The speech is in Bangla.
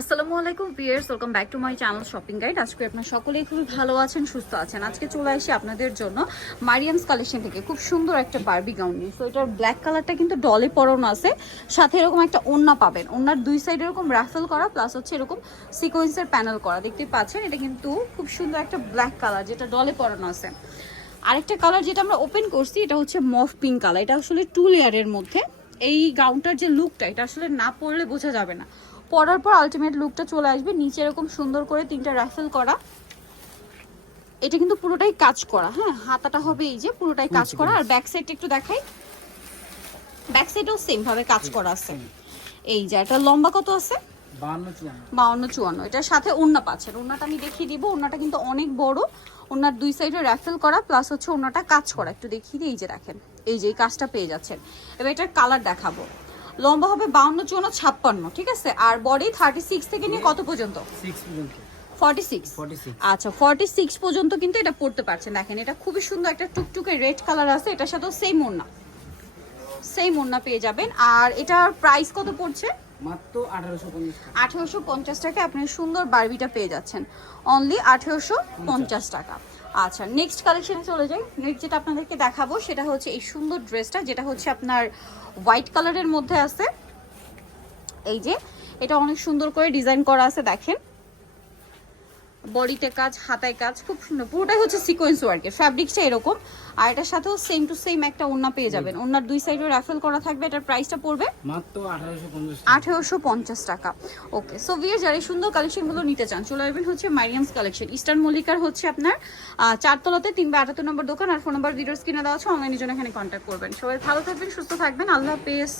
আসসালামু আলাইকুম viewers welcome back to my channel shopping guide. আজকে আপনার সকলেই খুবই ভালো আছেন, সুস্থ আছেন। আজকে চলে আসি আপনাদের জন্য মারিয়ামস কালেকশন থেকে খুব সুন্দর একটা বার্বি গাউন নিয়ে। সো এটার ব্ল্যাক কালারটা কিন্তু ডলে পরানো আছে। সাথে এরকম একটা ওন্না পাবেন। ওন্নার দুই সাইডে এরকম রাফেল করা প্লাস হচ্ছে এরকম সিকোয়েন্সের প্যানেল করা। দেখতেই পাচ্ছেন, এটা কিন্তু খুব সুন্দর একটা ব্ল্যাক কালার যেটা ডলে পরানো আছে। আরেকটা কালার যেটা আমরা ওপেন করছি, এটা হচ্ছে মফ পিঙ্ক কালার এটা আসলে টু লেয়ারের মধ্যে। এই গাউনটার যে লুকটা এটা আসলে না পরলে বোঝা যাবে না। পরার পর আলটিমেট লুকটা চলে আসবে। নিচে এরকম সুন্দর করে তিনটা রাফেল করা। এটা কিন্তু পুরোটাই কাজ করা হ্যাঁ? হাতাটা হবে এই যে পুরোটাই কাজ করা। আর ব্যাক সাইডটা একটু দেখাই। ব্যাক সাইডেও সেম ভাবে কাজ করা আছে। এই যে এটা লম্বা কত আছে? বাউন্ন চুয়ান্ন। এটার সাথে ওন্না পাচ্ছেন ওন্নাটা আমি দেখিয়ে দিব। ওন্নাটা কিন্তু অনেক বড়। ওনার দুই সাইডে র্যাফেল করা প্লাস হচ্ছে ওন্নাটা কাজ করা। একটু দেখিয়ে দিই। এই যে দেখেন এই যে এই কাজটা পেয়ে যাচ্ছেন। এবার এটার কালার দেখাবো। লম্বা হবে বাউন্ন চুয়ান্ন ছাপ্পান্ন ঠিক আছে? আর বডি থার্টি সিক্স থেকে নিয়ে কত পর্যন্ত? ফর্টি সিক্স আচ্ছা ফর্টি সিক্স পর্যন্ত কিন্তু এটা পড়তে পারছেন। দেখেন এটা খুবই সুন্দর একটা টুকটুকে রেড কালার আছে এটার সাথেও সেম ওড়না। সেম ওড়না পেয়ে যাবেন। আর এটার প্রাইস কত পড়ছে? মাত্র আঠারোশো পঞ্চাশ টাকা। আপনি সুন্দর বারবিটা পেয়ে যাচ্ছেন। অনলি আঠেরোশো পঞ্চাশ টাকা। আচ্ছা নেক্সট কালেকশনে চলে যাই। নেক্সট যেটা আপনাদেরকে দেখাবো সেটা হচ্ছে এই সুন্দর ড্রেসটা যেটা হচ্ছে আপনার হোয়াইট কালারের মধ্যে আছে। এই যে এটা অনেক সুন্দর করে ডিজাইন করা আছে দেখেন। বডিতে কাজ হাতায় কাজ খুব সুন্দর। পুরোটাই হচ্ছে সিকোয়েন্স ওয়ার্কের ফ্যাব্রিক্সটা এরকম। আর এটার সাথেও সেম টু সেম একটা ওড়না পেয়ে যাবেন। ওড়নার দুই সাইডে রাফেল করা থাকবে। এটার প্রাইসটা পড়বে মাত্র আঠারোশো পঞ্চাশ আঠেরোশো পঞ্চাশ টাকা। ওকে সো ভিয়ার যারা সুন্দর কালেকশনগুলো নিতে চান চলে আসবেন হচ্ছে মারিয়ামস কালেকশন ইস্টার্ন মল্লিকার হচ্ছে আপনার চারতলাতে তিনবে আটাত্তর নম্বর দোকান। আর ফোন নাম্বার ভিডিওস কিনে দেওয়া আছে। অনলাইনের জন্য এখানে কন্ট্যাক্ট করবেন। সবাই ভালো থাকবেন সুস্থ থাকবেন। আল্লাহ হাফেজ।